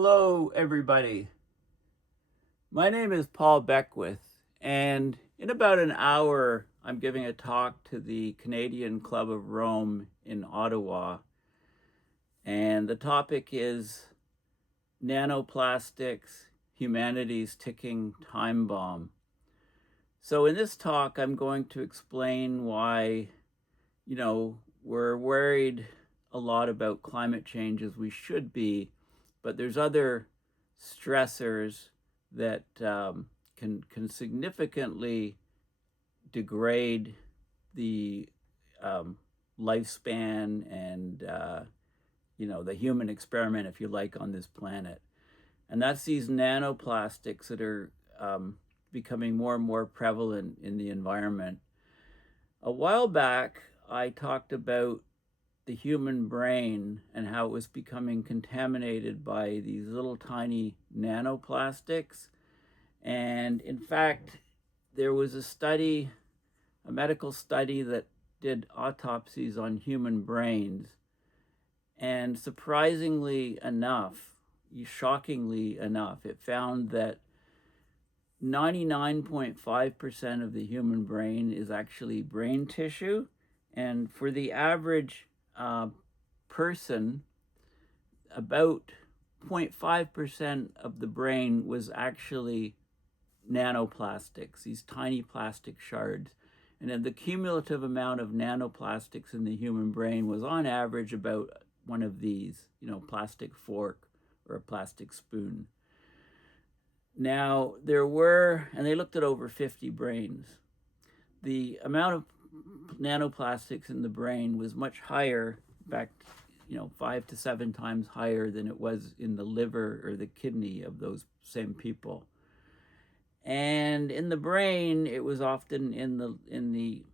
Hello, everybody. My name is Paul Beckwith, and in about an hour, I'm giving a talk to the Canadian Club of Rome in Ottawa. And the topic is nanoplastics, humanity's ticking time bomb. So in this talk, I'm going to explain why, we're worried a lot about climate change as we should be, but there's other stressors that can significantly degrade the lifespan and the human experiment, if you like, on this planet. And that's these nanoplastics that are becoming more and more prevalent in the environment. A while back, I talked about the human brain and how it was becoming contaminated by these little tiny nanoplastics. And in fact, there was a medical study that did autopsies on human brains. And surprisingly enough, shockingly enough, it found that 99.5% of the human brain is actually brain tissue. And for the average person, about 0.5% of the brain was actually nanoplastics, these tiny plastic shards. And then the cumulative amount of nanoplastics in the human brain was on average about one of these, plastic fork or a plastic spoon. Now, and they looked at over 50 brains. The amount of nanoplastics in the brain was much higher, in fact, 5 to 7 times higher than it was in the liver or the kidney of those same people. And in the brain, it was often in the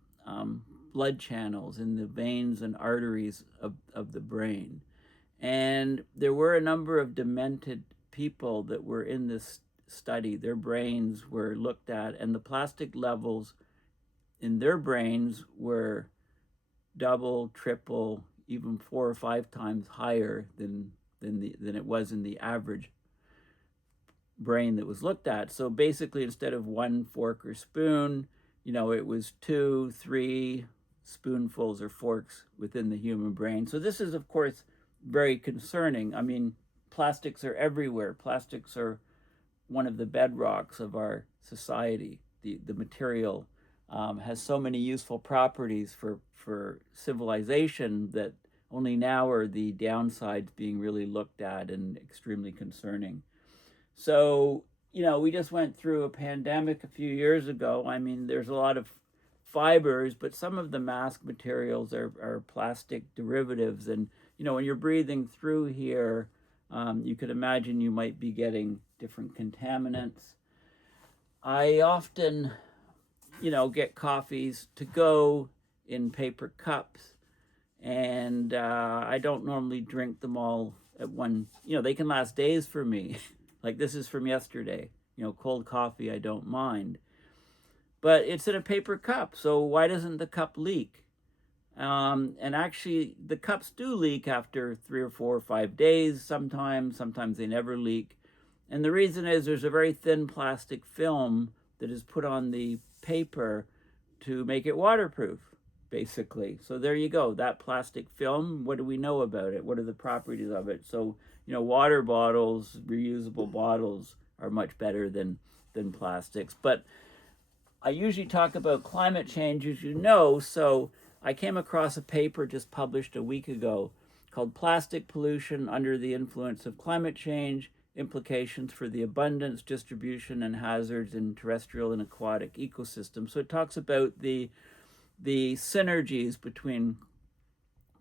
blood channels, in the veins and arteries of the brain. And there were a number of demented people that were in this study. Their brains were looked at, and the plastic levels in their brains were double, triple, even 4 or 5 times higher than it was in the average brain that was looked at. So basically, instead of 1 fork or spoon, it was 2, 3 spoonfuls or forks within the human brain. So this is, of course, very concerning. I mean, plastics are everywhere. Plastics are one of the bedrocks of our society. The material has so many useful properties for civilization that only now are the downsides being really looked at and extremely concerning. So, we just went through a pandemic a few years ago. I mean, there's a lot of fibers, but some of the mask materials are plastic derivatives. And, when you're breathing through here, you could imagine you might be getting different contaminants. I often, get coffees to go in paper cups, and I don't normally drink them all at one. They can last days for me. Like this is from yesterday. Cold coffee, I don't mind. But it's in a paper cup, so why doesn't the cup leak? And actually, the cups do leak after 3 or 4 or 5 days sometimes. Sometimes they never leak. And the reason is there's a very thin plastic film that is put on the paper to make it waterproof, basically. So there you go. That plastic film, what do we know about it? What are the properties of it? So, water bottles, reusable bottles are much better than plastics. But I usually talk about climate change, as you know, so I came across a paper just published a week ago called Plastic Pollution Under the Influence of Climate Change, Implications for the Abundance, Distribution, and Hazards in Terrestrial and Aquatic Ecosystems. So it talks about the synergies between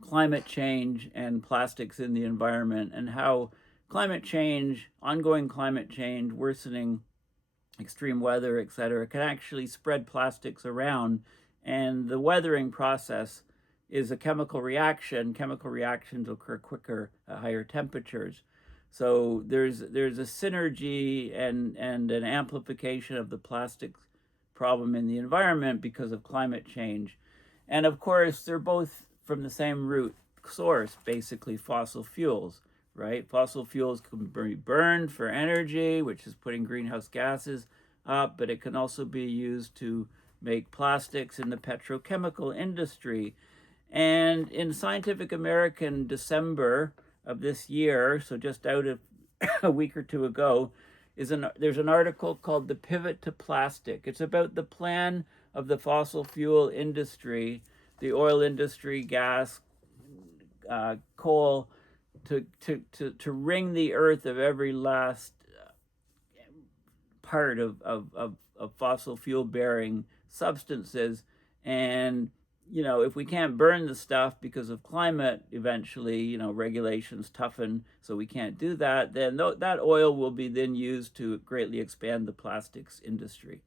climate change and plastics in the environment, and how climate change, ongoing climate change, worsening extreme weather, etc., can actually spread plastics around. And the weathering process is a chemical reaction. Chemical reactions occur quicker at higher temperatures. So there's a synergy and an amplification of the plastics problem in the environment because of climate change. And of course, they're both from the same root source, basically fossil fuels. right? Fossil fuels can be burned for energy, which is putting greenhouse gases up, but it can also be used to make plastics in the petrochemical industry. And in Scientific American, December of this year, so just out of a week or two ago, there's an article called "The Pivot to Plastic." It's about the plan of the fossil fuel industry, the oil industry, gas, coal, to wring the earth of every last part of fossil fuel bearing substances. And if we can't burn the stuff because of climate, eventually, regulations toughen, so we can't do that, then that oil will be then used to greatly expand the plastics industry.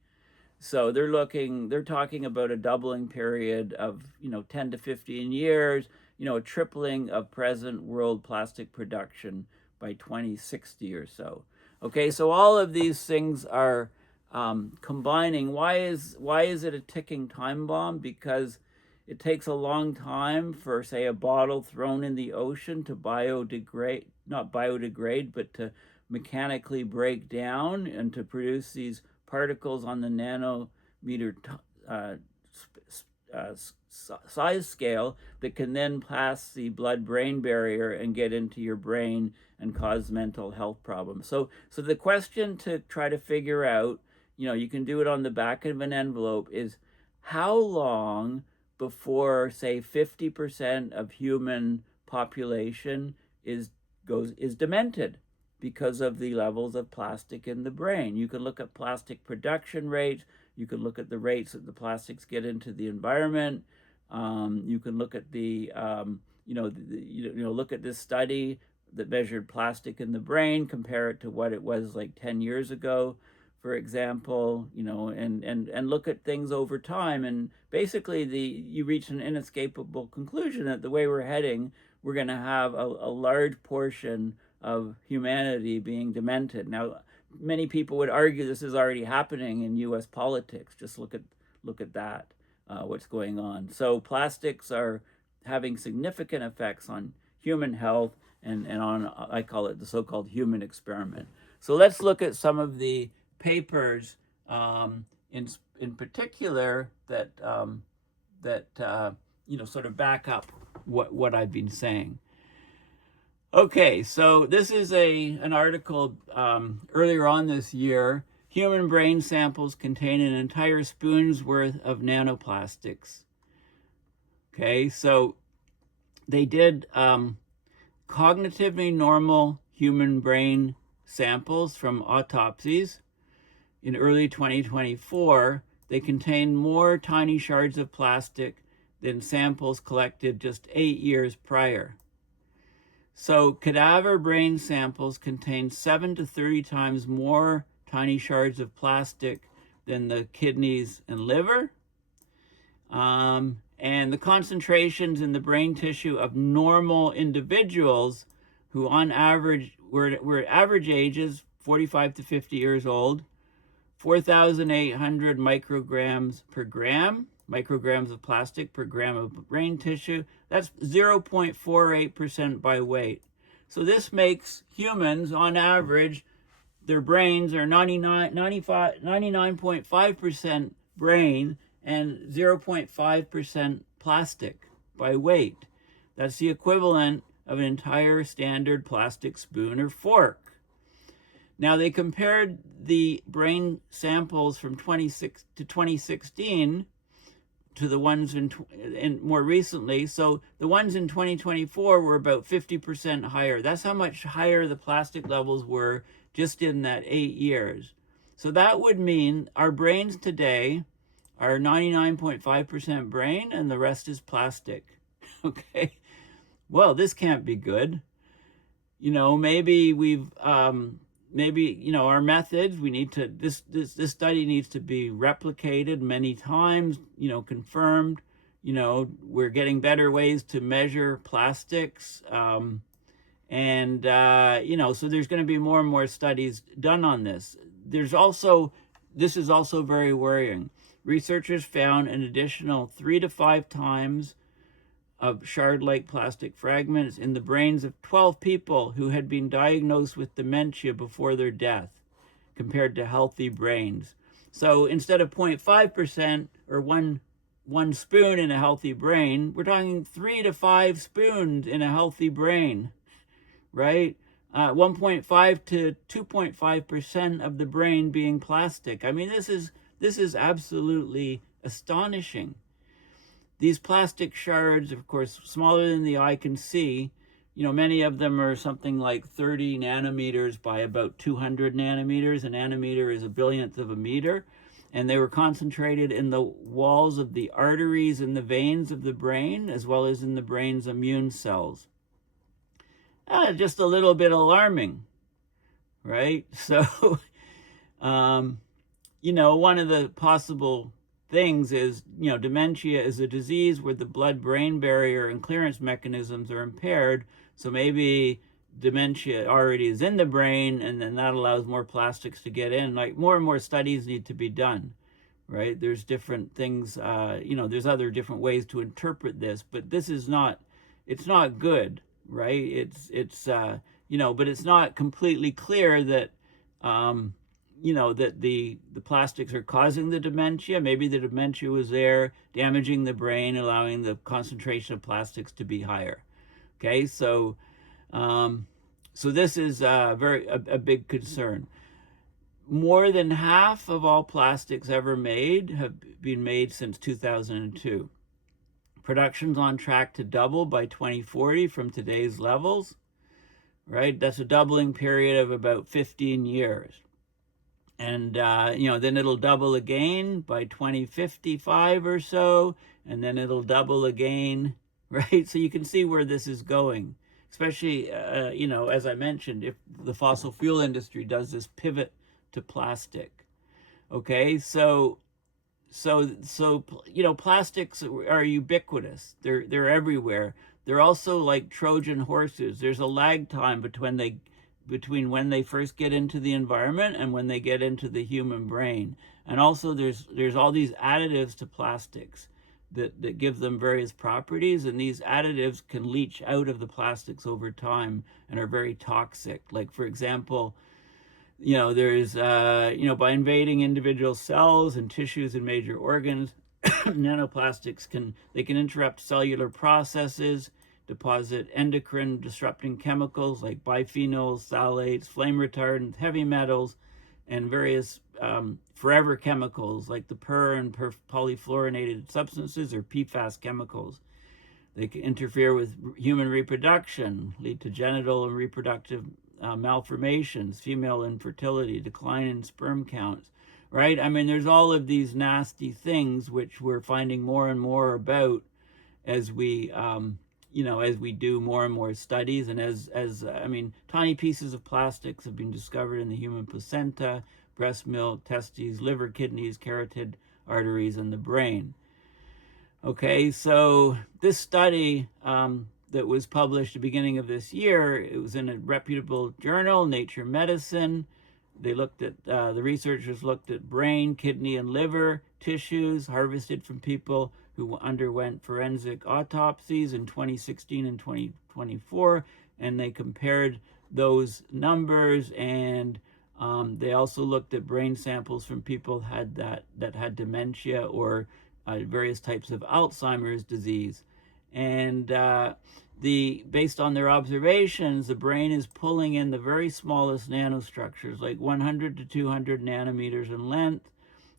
So they're talking about a doubling period of 10 to 15 years, a tripling of present world plastic production by 2060 or so. Okay, so all of these things are combining. Why is it a ticking time bomb? Because it takes a long time for, say, a bottle thrown in the ocean to not biodegrade, but to mechanically break down and to produce these particles on the nanometer size scale that can then pass the blood-brain barrier and get into your brain and cause mental health problems. So the question to try to figure out, you can do it on the back of an envelope, is how long before, say, 50% of human population is demented because of the levels of plastic in the brain. You can look at plastic production rates. You can look at the rates that the plastics get into the environment. You can look at look at this study that measured plastic in the brain, compare it to what it was like 10 years ago, for example, and look at things over time. And basically you reach an inescapable conclusion that the way we're heading, we're going to have a large portion of humanity being demented. Now, many people would argue this is already happening in U.S. politics. Just look at that, what's going on. So plastics are having significant effects on human health and on, I call it the so-called human experiment. So let's look at some of the papers in particular that sort of back up what I've been saying. Okay, so this is an article earlier on this year. Human brain samples contain an entire spoon's worth of nanoplastics. Okay, so they did cognitively normal human brain samples from Autopsies in early 2024. They contain more tiny shards of plastic than samples collected just 8 years prior. So cadaver brain samples contain 7 to 30 times more tiny shards of plastic than the kidneys and liver. And the concentrations in the brain tissue of normal individuals who on average were average ages 45 to 50 years old, 4,800 micrograms per gram, micrograms of plastic per gram of brain tissue. That's 0.48% by weight. So this makes humans, on average, their brains are 99.5% brain and 0.5% plastic by weight. That's the equivalent of an entire standard plastic spoon or fork. Now, they compared the brain samples from 2016 to the ones in more recently. So the ones in 2024 were about 50% higher. That's how much higher the plastic levels were just in that 8 years. So that would mean our brains today are 99.5% brain and the rest is plastic. Okay. Well, this can't be good. Maybe we've maybe our methods, we need to this study needs to be replicated many times, confirmed. We're getting better ways to measure plastics, so there's going to be more and more studies done on this. This is also very worrying. Researchers found an additional 3 to 5 times of shard-like plastic fragments in the brains of 12 people who had been diagnosed with dementia before their death, compared to healthy brains. So instead of 0.5% or one spoon in a healthy brain, we're talking 3 to 5 spoons in a healthy brain, right? 1.5 to 2.5% of the brain being plastic. I mean, this is absolutely astonishing. These plastic shards, of course, smaller than the eye can see. You know, many of them are something like 30 nanometers by about 200 nanometers. A nanometer is a billionth of a meter. And they were concentrated in the walls of the arteries and the veins of the brain, as well as in the brain's immune cells. Just a little bit alarming, right? So, you know, one of the possible things is, you know, dementia is a disease where the blood-brain barrier and clearance mechanisms are impaired. So maybe dementia already is in the brain, and then that allows more plastics to get in. Like, more and more studies need to be done, right? There's different things, you know, there's other different ways to interpret this, but this is not, it's not good, right? It's you know, but it's not completely clear that, you know, that the plastics are causing the dementia. Maybe the dementia was there, damaging the brain, allowing the concentration of plastics to be higher. Okay, so so this is a big concern. More than half of all plastics ever made have been made since 2002. Production's on track to double by 2040 from today's levels, right? That's a doubling period of about 15 years. And, you know, then it'll double again by 2055 or so, and then it'll double again, right? So you can see where this is going, especially, you know, as I mentioned, if the fossil fuel industry does this pivot to plastic. Okay, so you know, plastics are ubiquitous. They're everywhere. They're also like Trojan horses. There's a lag time between when they first get into the environment and when they get into the human brain. And also there's all these additives to plastics that give them various properties, and these additives can leach out of the plastics over time and are very toxic. Like, for example, you know, there's, you know, by invading individual cells and tissues and major organs, nanoplastics can interrupt cellular processes, deposit endocrine disrupting chemicals like biphenyls, phthalates, flame retardants, heavy metals, and various forever chemicals like the per and polyfluorinated substances, or PFAS chemicals. They can interfere with human reproduction, lead to genital and reproductive malformations, female infertility, decline in sperm counts, right? I mean, there's all of these nasty things which we're finding more and more about as we, you know, as we do more and more studies, and as I mean, tiny pieces of plastics have been discovered in the human placenta, breast milk, testes, liver, kidneys, carotid arteries, and the brain. Okay, so this study that was published at the beginning of this year, it was in a reputable journal, Nature Medicine. They looked at, the researchers looked at brain, kidney, and liver tissues harvested from people who underwent forensic autopsies in 2016 and 2024, and they compared those numbers, and they also looked at brain samples from people that had dementia or various types of Alzheimer's disease. And based on their observations, the brain is pulling in the very smallest nanostructures, like 100 to 200 nanometers in length.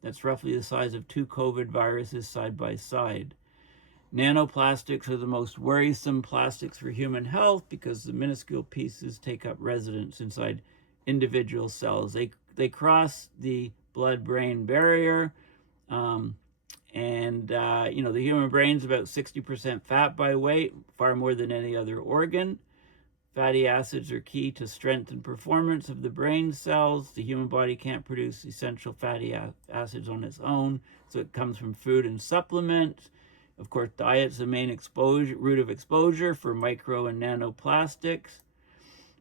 That's roughly the size of 2 COVID viruses side by side. Nanoplastics are the most worrisome plastics for human health because the minuscule pieces take up residence inside individual cells. They cross the blood-brain barrier, and you know, the human brain's about 60% fat by weight, far more than any other organ. Fatty acids are key to strength and performance of the brain cells. The human body can't produce essential fatty acids on its own, so it comes from food and supplements. Of course, diet's the main route of exposure for micro and nanoplastics.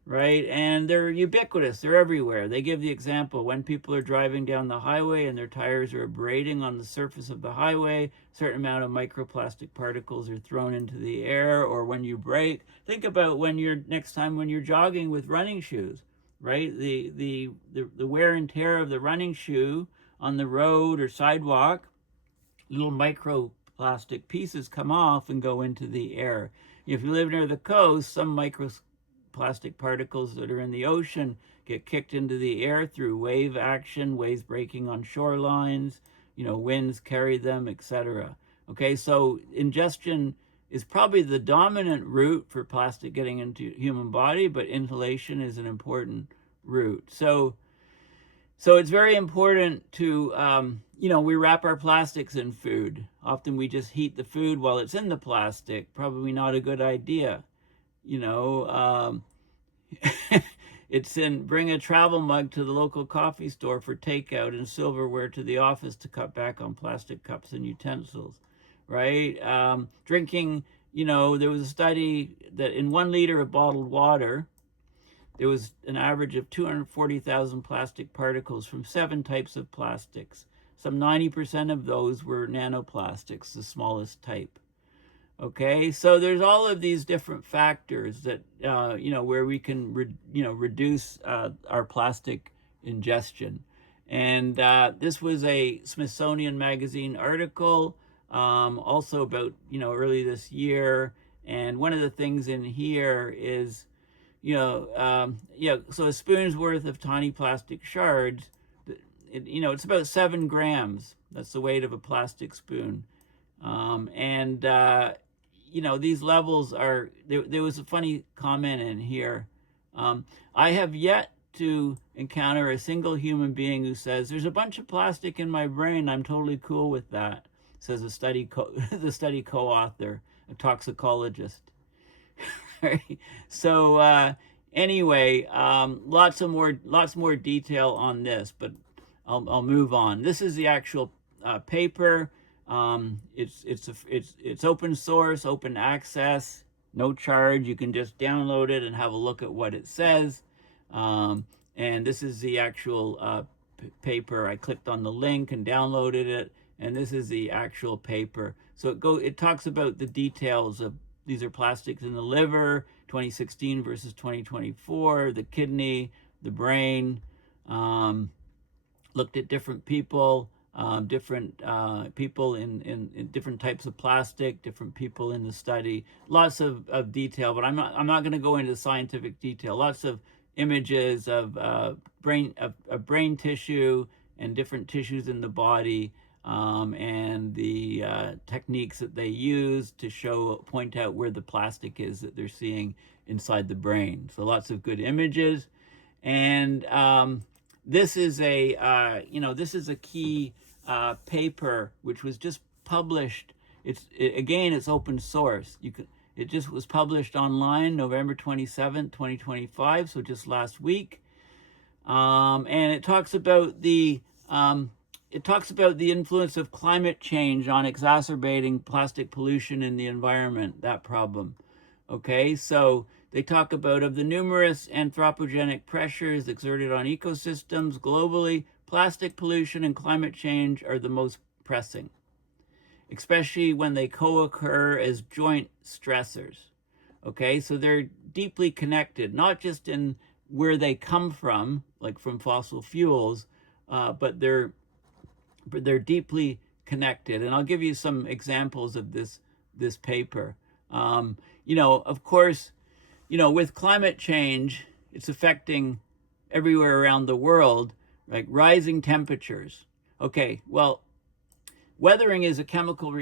right? And they're ubiquitous. They're everywhere. They give the example when people are driving down the highway and their tires are abrading on the surface of the highway, a certain amount of microplastic particles are thrown into the air. Or when you brake, think about when you're next time when you're jogging with running shoes, right? The wear and tear of the running shoe on the road or sidewalk, little microplastic pieces come off and go into the air. If you live near the coast, some microplastic particles that are in the ocean get kicked into the air through wave action, waves breaking on shorelines, winds carry them, etc. Okay, so ingestion is probably the dominant route for plastic getting into human body, but inhalation is an important route. So it's very important to, we wrap our plastics in food. Often we just heat the food while it's in the plastic. Probably not a good idea. Bring a travel mug to the local coffee store for takeout and silverware to the office to cut back on plastic cups and utensils, right? Drinking, there was a study that in 1 liter of bottled water, there was an average of 240,000 plastic particles from 7 types of plastics. Some 90% of those were nanoplastics, the smallest type. Okay, so there's all of these different factors that, where we can, reduce our plastic ingestion. And this was a Smithsonian Magazine article, also about, early this year. And one of the things in here is, so a spoon's worth of tiny plastic shards, it's about 7 grams. That's the weight of a plastic spoon. These levels are, there was a funny comment in here. I have yet to encounter a single human being who says, there's a bunch of plastic in my brain, I'm totally cool with that, says the study co-author, a toxicologist. Right? So anyway, lots more detail on this, but I'll move on. This is the actual paper. It's open source, open access, no charge. You can just download it and have a look at what it says. And this is the actual paper. I clicked on the link and downloaded it, and this is the actual paper. So it talks about the details of, these are plastics in the liver, 2016 versus 2024, the kidney, the brain. Looked at different people, different people in different types of plastic, different people in the study. Lots of detail, but I'm not going to go into scientific detail. Lots of images of brain tissue and different tissues in the body, and the techniques that they use to point out where the plastic is that they're seeing inside the brain. So lots of good images, and this is a key paper which was just published. It's open source. It just was published online November 27th, 2025, so just last week, and it talks about the influence of climate change on exacerbating plastic pollution in the environment, that problem. Okay, so they talk about, of the numerous anthropogenic pressures exerted on ecosystems globally, plastic pollution and climate change are the most pressing, especially when they co-occur as joint stressors. Okay, so they're deeply connected, not just in where they come from, like from fossil fuels, but they're deeply connected. And I'll give you some examples of this paper. Of course, with climate change, it's affecting everywhere around the world, like rising temperatures. Okay, well, weathering is a chemical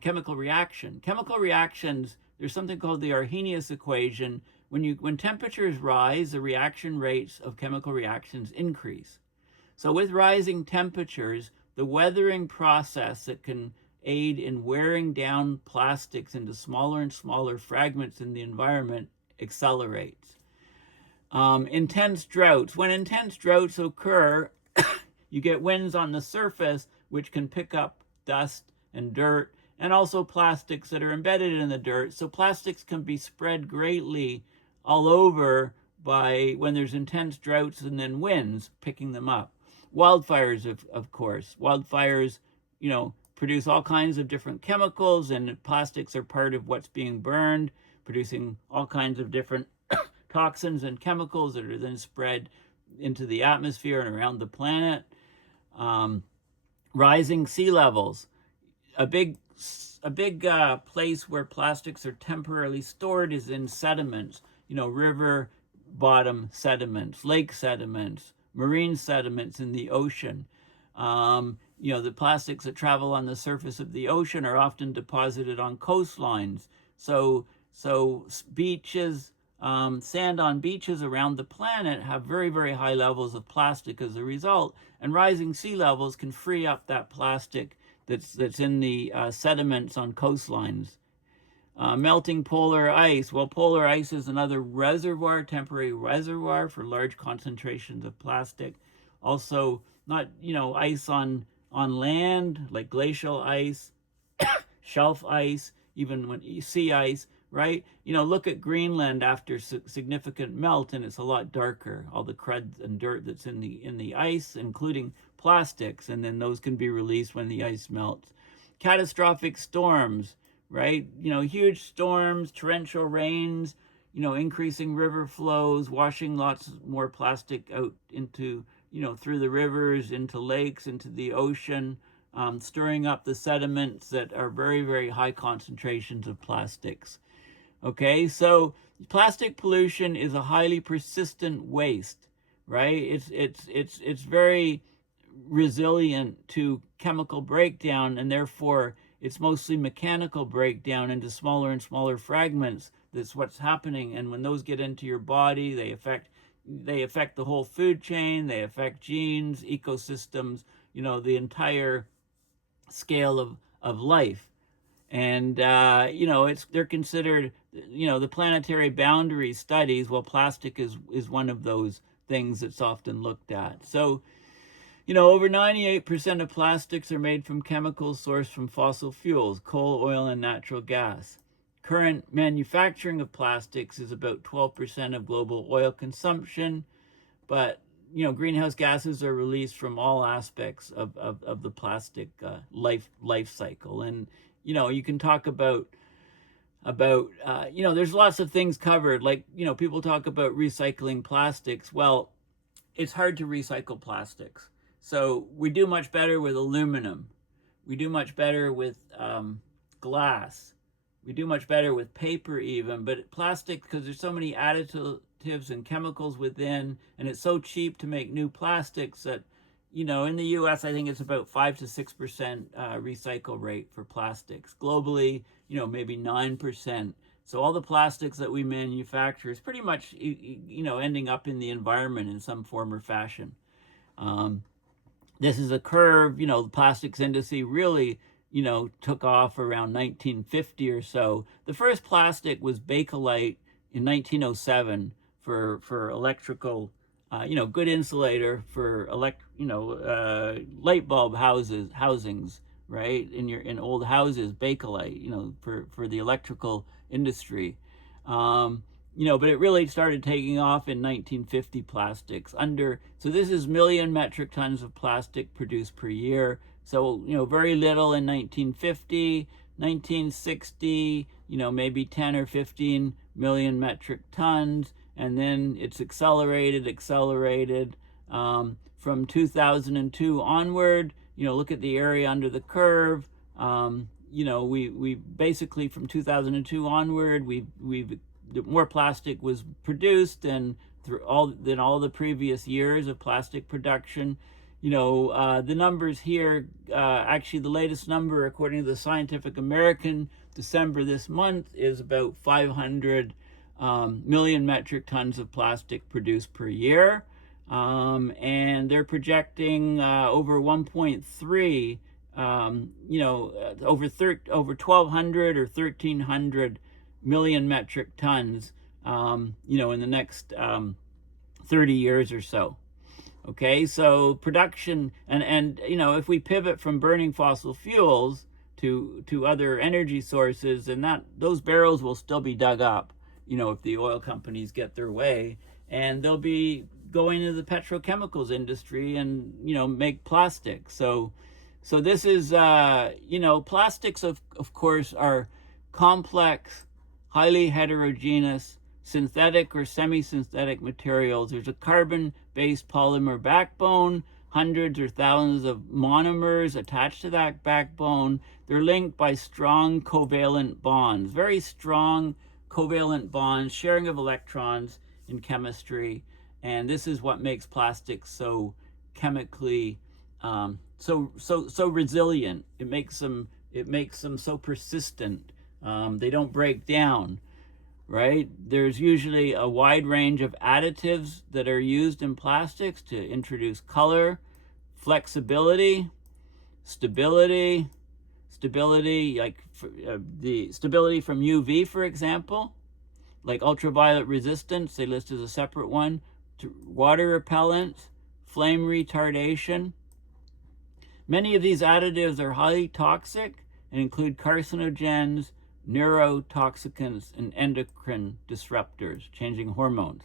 chemical reaction. Chemical reactions, there's something called the Arrhenius equation. When temperatures rise, the reaction rates of chemical reactions increase. So with rising temperatures, the weathering process that can aid in wearing down plastics into smaller and smaller fragments in the environment accelerates. Intense droughts. When intense droughts occur, you get winds on the surface which can pick up dust and dirt, and also plastics that are embedded in the dirt. So plastics can be spread greatly all over by when there's intense droughts and then winds picking them up. Wildfires, of course. Wildfires, produce all kinds of different chemicals, and plastics are part of what's being burned, producing all kinds of different toxins and chemicals that are then spread into the atmosphere and around the planet. Rising sea levels. A big place where plastics are temporarily stored is in sediments, river bottom sediments, lake sediments, marine sediments in the ocean. The plastics that travel on the surface of the ocean are often deposited on coastlines. So beaches, sand on beaches around the planet have very, very high levels of plastic as a result, and rising sea levels can free up that plastic that's in the sediments on coastlines. Melting polar ice. Well, polar ice is another reservoir, temporary reservoir for large concentrations of plastic. Also, not, ice on land, like glacial ice, shelf ice, even when sea ice, right? Look at Greenland after significant melt, and it's a lot darker. All the crud and dirt that's in the ice, including plastics, and then those can be released when the ice melts. Catastrophic storms, right? Huge storms, torrential rains, increasing river flows, washing lots more plastic out into, through the rivers, into lakes, into the ocean, stirring up the sediments that are very, very high concentrations of plastics. Okay, so plastic pollution is a highly persistent waste, right? It's very resilient to chemical breakdown, and therefore it's mostly mechanical breakdown into smaller and smaller fragments. That's what's happening, and when those get into your body, they affect the whole food chain, they affect genes, ecosystems, the entire scale of life. And they're considered, the planetary boundary studies. Well, plastic is one of those things that's often looked at. So over 98% of plastics are made from chemicals sourced from fossil fuels, coal, oil, and natural gas. Current manufacturing of plastics is about 12% of global oil consumption, but greenhouse gases are released from all aspects of the plastic life cycle. And you can talk about there's lots of things covered, like people talk about recycling plastics. Well, it's hard to recycle plastics. So we do much better with aluminum. We do much better with glass. We do much better with paper even. But plastic, because there's so many additives and chemicals within, and it's so cheap to make new plastics that, in the US, I think it's about 5 to 6% recycle rate for plastics. Globally, maybe 9%. So all the plastics that we manufacture is pretty much, ending up in the environment in some form or fashion. This is a curve, the plastics industry really, took off around 1950 or so. The first plastic was Bakelite in 1907 for electrical, good insulator for light bulb housings, right? In old houses, Bakelite, for the electrical industry. But it really started taking off in 1950 plastics. So this is million metric tons of plastic produced per year. So, very little in 1950, 1960, maybe 10 or 15 million metric tons. And then it's accelerated. From 2002 onward, look at the area under the curve. We basically, from 2002 onward, more plastic was produced than all the previous years of plastic production. The numbers here, actually the latest number according to the Scientific American, December this month, is about 500 million metric tons of plastic produced per year. And they're projecting over 1.3, over 1,200 or 1,300 million metric tons, in the next 30 years or so. Okay, so production, and if we pivot from burning fossil fuels to other energy sources, and those barrels will still be dug up. if the oil companies get their way, and they'll be going into the petrochemicals industry and, make plastic. So this is, plastics, of course, are complex, highly heterogeneous, synthetic or semi-synthetic materials. There's a carbon-based polymer backbone, hundreds or thousands of monomers attached to that backbone. They're linked by strong covalent bonds, very strong covalent bonds, sharing of electrons in chemistry. And this is what makes plastics so chemically so resilient. It makes them so persistent. They don't break down, right? There's usually a wide range of additives that are used in plastics to introduce color, flexibility, stability, like the stability from UV, for example, like ultraviolet resistance, they list as a separate one, to water repellent, flame retardation. Many of these additives are highly toxic and include carcinogens, neurotoxicants, and endocrine disruptors, changing hormones.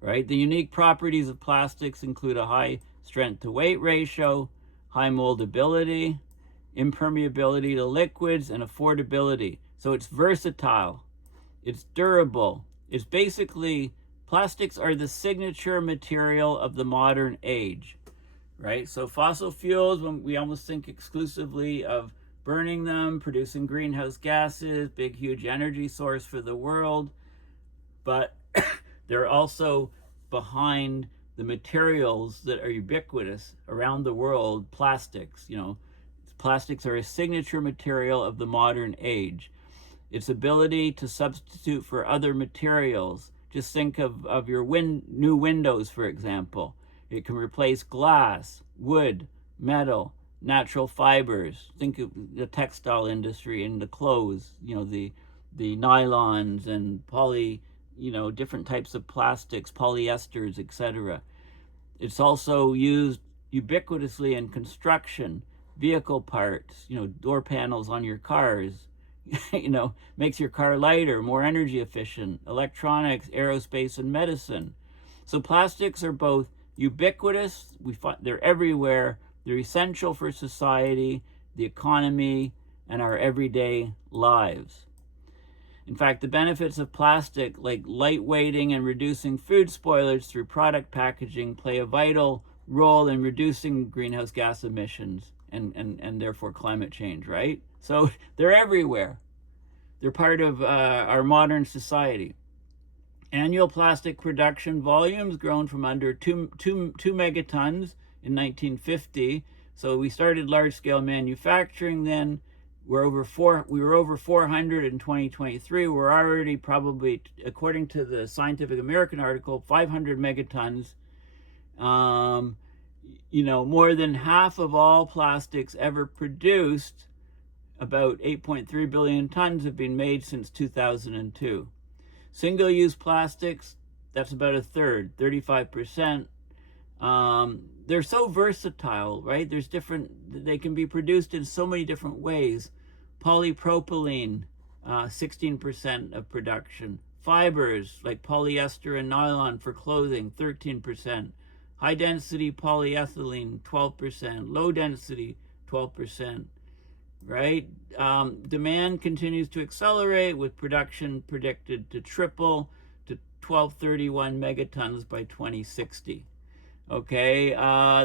Right? The unique properties of plastics include a high strength to weight ratio, high moldability, impermeability to liquids, and affordability. So it's versatile, it's durable. It's basically, plastics are the signature material of the modern age, right? So fossil fuels, when we almost think exclusively of burning them, producing greenhouse gases, big, huge energy source for the world, but they're also behind the materials that are ubiquitous around the world. Plastics, plastics are a signature material of the modern age. Its ability to substitute for other materials. Just think of your new windows, for example. It can replace glass, wood, metal, natural fibers. Think of the textile industry and the clothes, the nylons and different types of plastics, polyesters, etc. It's also used ubiquitously in construction, vehicle parts, door panels on your cars, makes your car lighter, more energy efficient, electronics, aerospace, and medicine. So plastics are both ubiquitous, they're everywhere, they're essential for society, the economy, and our everyday lives. In fact, the benefits of plastic, like lightweighting and reducing food spoilage through product packaging, play a vital role in reducing greenhouse gas emissions and therefore climate change, right? So they're everywhere. They're part of our modern society. Annual plastic production volumes grown from under 2 megatons in 1950. So we started large-scale manufacturing then. We were over 400 in 2023. We're already probably, according to the Scientific American article, 500 megatons. More than half of all plastics ever produced, about 8.3 billion tons, have been made since 2002. Single-use plastics, that's about a third, 35%. They're so versatile, right? They can be produced in so many different ways. Polypropylene, 16% of production. Fibers like polyester and nylon for clothing, 13%. High density polyethylene, 12%. Low density, 12%. Right? Demand continues to accelerate, with production predicted to triple to 1231 megatons by 2060. Okay,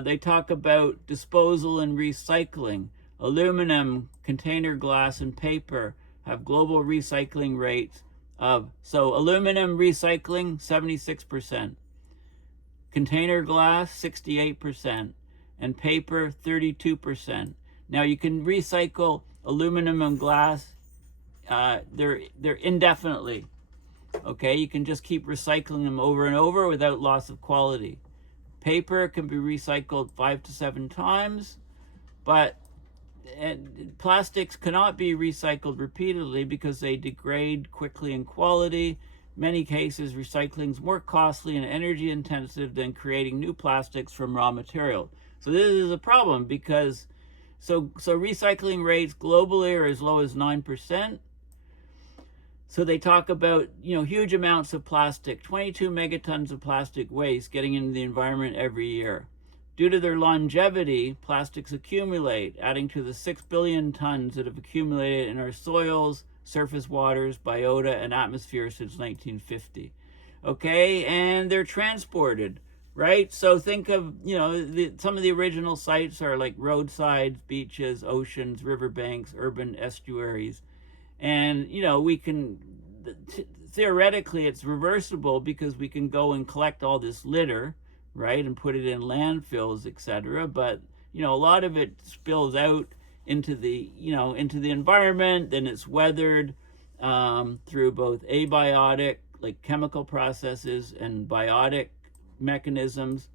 they talk about disposal and recycling. Aluminum, container glass, and paper have global recycling rates so aluminum recycling, 76%. Container glass, 68%. And paper, 32%. Now you can recycle aluminum and glass, they're indefinitely. Okay, you can just keep recycling them over and over without loss of quality. Paper can be recycled 5 to 7 times, but plastics cannot be recycled repeatedly because they degrade quickly in quality. Many cases, recycling is more costly and energy intensive than creating new plastics from raw material. So this is a problem because so recycling rates globally are as low as 9%. So they talk about, huge amounts of plastic, 22 megatons of plastic waste getting into the environment every year. Due to their longevity, plastics accumulate, adding to the 6 billion tons that have accumulated in our soils, surface waters, biota, and atmosphere since 1950. Okay, and they're transported, right? So think of, some of the original sites are like roadsides, beaches, oceans, riverbanks, urban estuaries. And, we can, theoretically, it's reversible because we can go and collect all this litter, right, and put it in landfills, etc. But, a lot of it spills out into the, into the environment, then it's weathered through both abiotic, like chemical processes, and biotic mechanisms.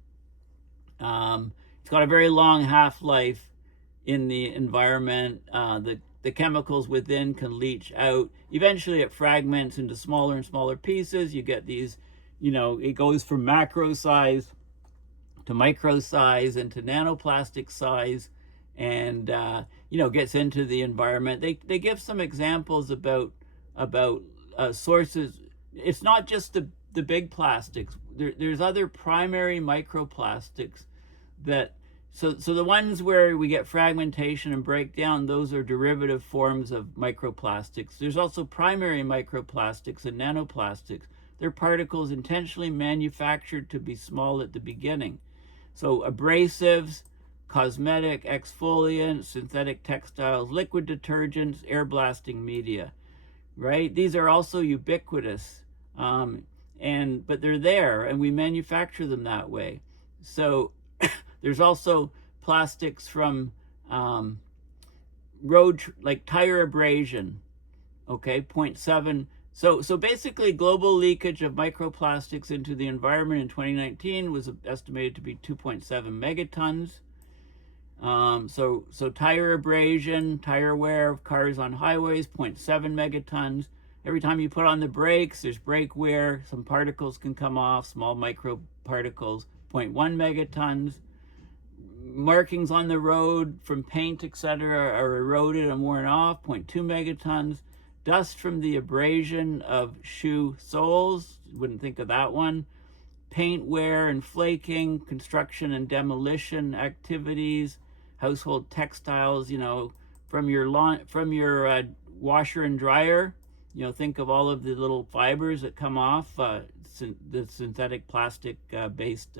It's got a very long half-life in the environment. The chemicals within can leach out. Eventually it fragments into smaller and smaller pieces. You get these, it goes from macro size to micro size and to nanoplastic size, and gets into the environment. They give some examples about sources. It's not just the big plastics. There's other primary microplastics that, so the ones where we get fragmentation and breakdown, those are derivative forms of microplastics. There's also primary microplastics and nanoplastics. They're particles intentionally manufactured to be small at the beginning. So abrasives, cosmetic, exfoliants, synthetic textiles, liquid detergents, air blasting media, right? These are also ubiquitous, but they're there, and we manufacture them that way. So there's also plastics from like tire abrasion, okay, 0.7. So basically, global leakage of microplastics into the environment in 2019 was estimated to be 2.7 megatons. So tire abrasion, tire wear of cars on highways, 0.7 megatons. Every time you put on the brakes, there's brake wear. Some particles can come off, small microparticles, 0.1 megatons. Markings on the road from paint, etc., are eroded and worn off, 0.2 megatons. Dust from the abrasion of shoe soles, wouldn't think of that one. Paint wear and flaking, construction and demolition activities, household textiles, from your washer and dryer. Think of all of the little fibers that come off the synthetic plastic based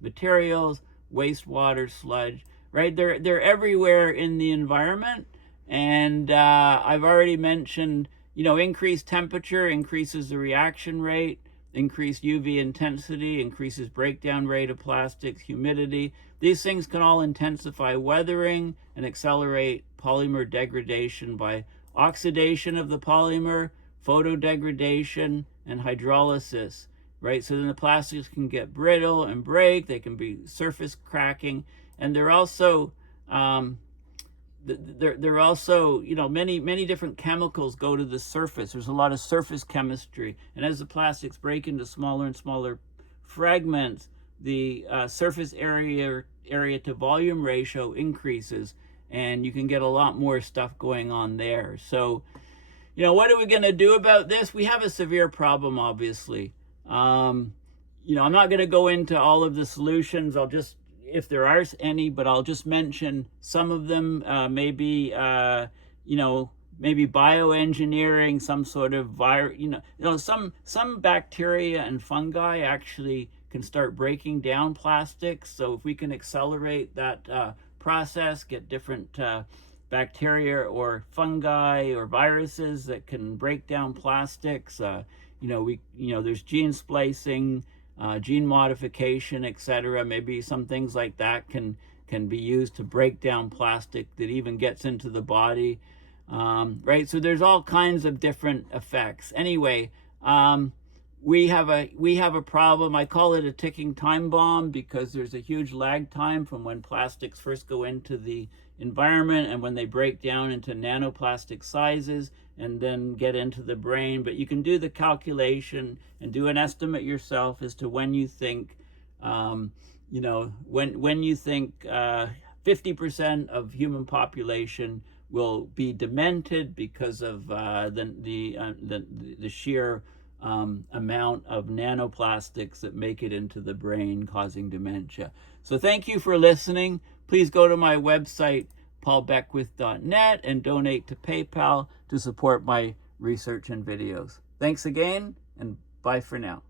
materials, wastewater, sludge, right? They're everywhere in the environment. And I've already mentioned, increased temperature increases the reaction rate, increased UV intensity increases breakdown rate of plastics, humidity. These things can all intensify weathering and accelerate polymer degradation by oxidation of the polymer, photodegradation, and hydrolysis, right? So then the plastics can get brittle and break. They can be surface cracking, and they're also many different chemicals go to the surface. There's a lot of surface chemistry, and as the plastics break into smaller and smaller fragments, the surface area to volume ratio increases, and you can get a lot more stuff going on there. So, what are we going to do about this? We have a severe problem, obviously. I'm not going to go into all of the solutions. I'll just, if there are any, but I'll just mention some of them. Maybe bioengineering, some sort of virus. Some bacteria and fungi actually can start breaking down plastics. So if we can accelerate that process, get different bacteria or fungi or viruses that can break down plastics. There's gene splicing, gene modification, etc. Maybe some things like that can be used to break down plastic that even gets into the body, right? So there's all kinds of different effects. Anyway, we have a problem. I call it a ticking time bomb because there's a huge lag time from when plastics first go into the environment and when they break down into nanoplastic sizes and then get into the brain. But you can do the calculation and do an estimate yourself as to when you think, when you think 50% of human population will be demented because of the sheer amount of nanoplastics that make it into the brain, causing dementia. So thank you for listening. Please go to my website, paulbeckwith.net, and donate to PayPal to support my research and videos. Thanks again, and bye for now.